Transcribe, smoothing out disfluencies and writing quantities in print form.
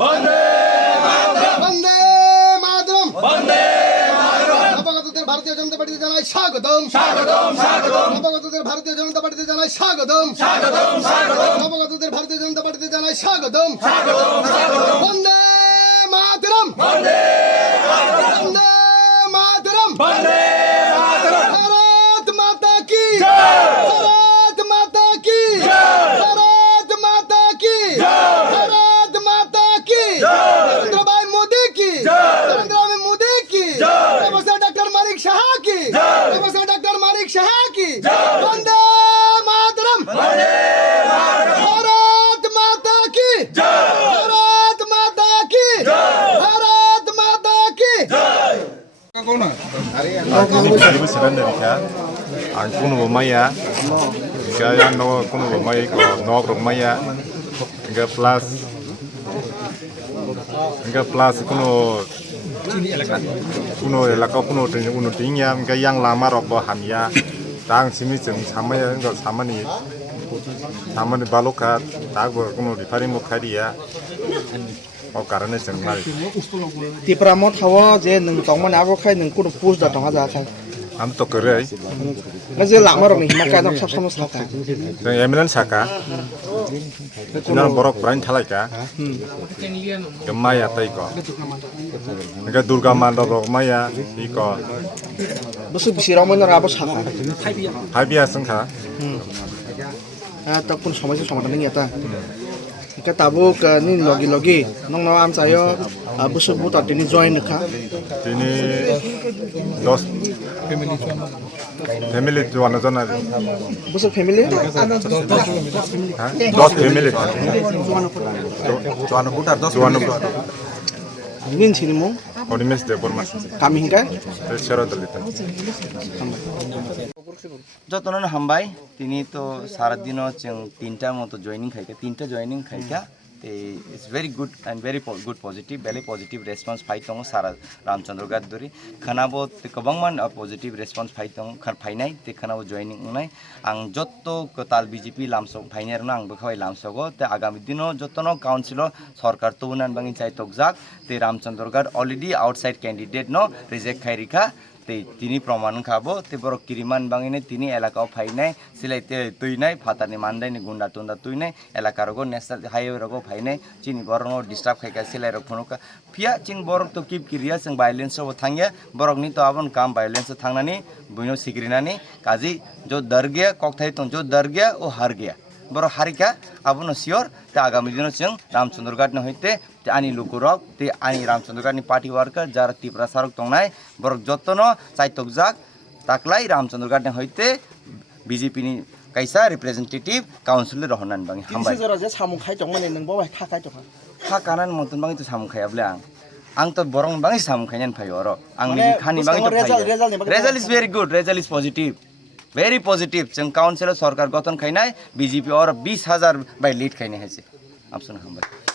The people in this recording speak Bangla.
বন্দে মাতরম বন্দে মাতরম বন্দে মাতরম নবাগতদের ভারতীয় জনতা পার্টিতে জানাই স্বাগতম স্বাগতম স্বাগতম নবাগতদের ভারতীয় জনতা পার্টিতে জানাই স্বাগতম স্বাগতম স্বাগতম নবাগতদের ভারতীয় জনতা পার্টিতে জানাই স্বাগতম স্বাগতম স্বাগতম বন্দে মাতরম বন্দে বন্দে মাতরম বন্দে মাতরম भारत माता की जय भारत माता की जय भारत माता की जय भारत माता की जय नरेंद्र भाई मोदी की जय नरेंद्र भाई मोदी की जय प्रोफेसर डॉक्टर मालिक शाह की जय प्रोफेसर डॉक्टर मालिक शाह की जय वंदे मातरम বন্দে মাতরম भारत माता की जय भारत माता की जय भारत माता की জয় Kami sebenarnya kan, ang kuno maya, kaya no kuno maya ko nok maya, enggak plus kuno elaka kuno tingnya, enggak yang lama rok hamya, tang sini jeng sama ya enggak sama nih balokat, tak kuno di paling mau dia. Oh karena jeng mari. Di pramot hawa je nung tong man abo khai nung kudu push da tong aja khai. Am to kere, Na je lama ro mi makai nok sab sama saka. yang emilan saka, Cina borok berani thalai ka, gemaya tai ko, enggak Durga Mandap borok maya, iko, Busu bisi ro man abo saka. hai biasa ka, Ta kun সময় সময় ning eta. Ka tabu ka ni logi nong no am sayo busu buta tini join kha. ini dos family tuan zona, Busu family dos family, tuan nin chini mo orimes de formas, kami hingkai. tercero terlihat. যতন হামবাই তিনি তো সারাদিনও তিনটার মতো তিনটা joining খাইকা it's very good and very good positive very positive response phai tong sara ramchandra gad dori khanabo te kabangman positive response phai tong phainai te khanabo joining unai ang jotto tal bjp lamso phainer na ang bkhawai lamsogo te agami dino jottono councilor sarkar to unan bangi chai tokjak te ramchandra gad already outside candidate no reject khairika তিনি প্রমাণ খাবো তে বড় কিরিমান বাঙিনে তিনি এলাকাও ফাইনাই সিলাইতে তুইনাই ফাতানি মান্দাইনি গুন্ডা টুন্ডা তুইনাই এলাকার গো ন্যাশনাল হাইওয়ে রগো ফাইনাই চিনি বরং ডিস্টার্ব খাইকা সিলাই রক ফনুকা ফিয়া চিং বরক তো কিপ কিরিয়া जों ভায়োলেন্স ও থাঙ্গিয়া বরকনি তো আবন কাম ভায়োলেন্স থাंगनानै बुइनो सिग्रिनानै काजी जो डर गया कक्थाय तो जो डर गया वो हार गया बरो हारिका आबनो सियोर ते आगामी दिनो जों रामचंद्रगढ़ न होइते ते आनी लुकुरक ते आनी रामचंद्रगढ़ पार्टी वर्कर जार तीव्र सारक तंगनाय बरक जतनो चाइतक जाक ताकलाई रामचंद्रगढ़ न होइते बीजेपी नि काइसा रिप्रेजेंटेटिव काउंसिल रहनान बांगी हामबाय Kisi jara je samung khai tong man nung bawa kha khai tong. खा कानान मतन बांगी तो सामु खायाब्ले आं तो बरं बांगी सामु खायनान फायो अरो आं नि खानि बांगी तो result is very good result is positive very positive जों काउंसिल सरकार गठन खायनाय बीजेपी और 20,000 बाय लीड खायनाय हैसे आपसन हामबाय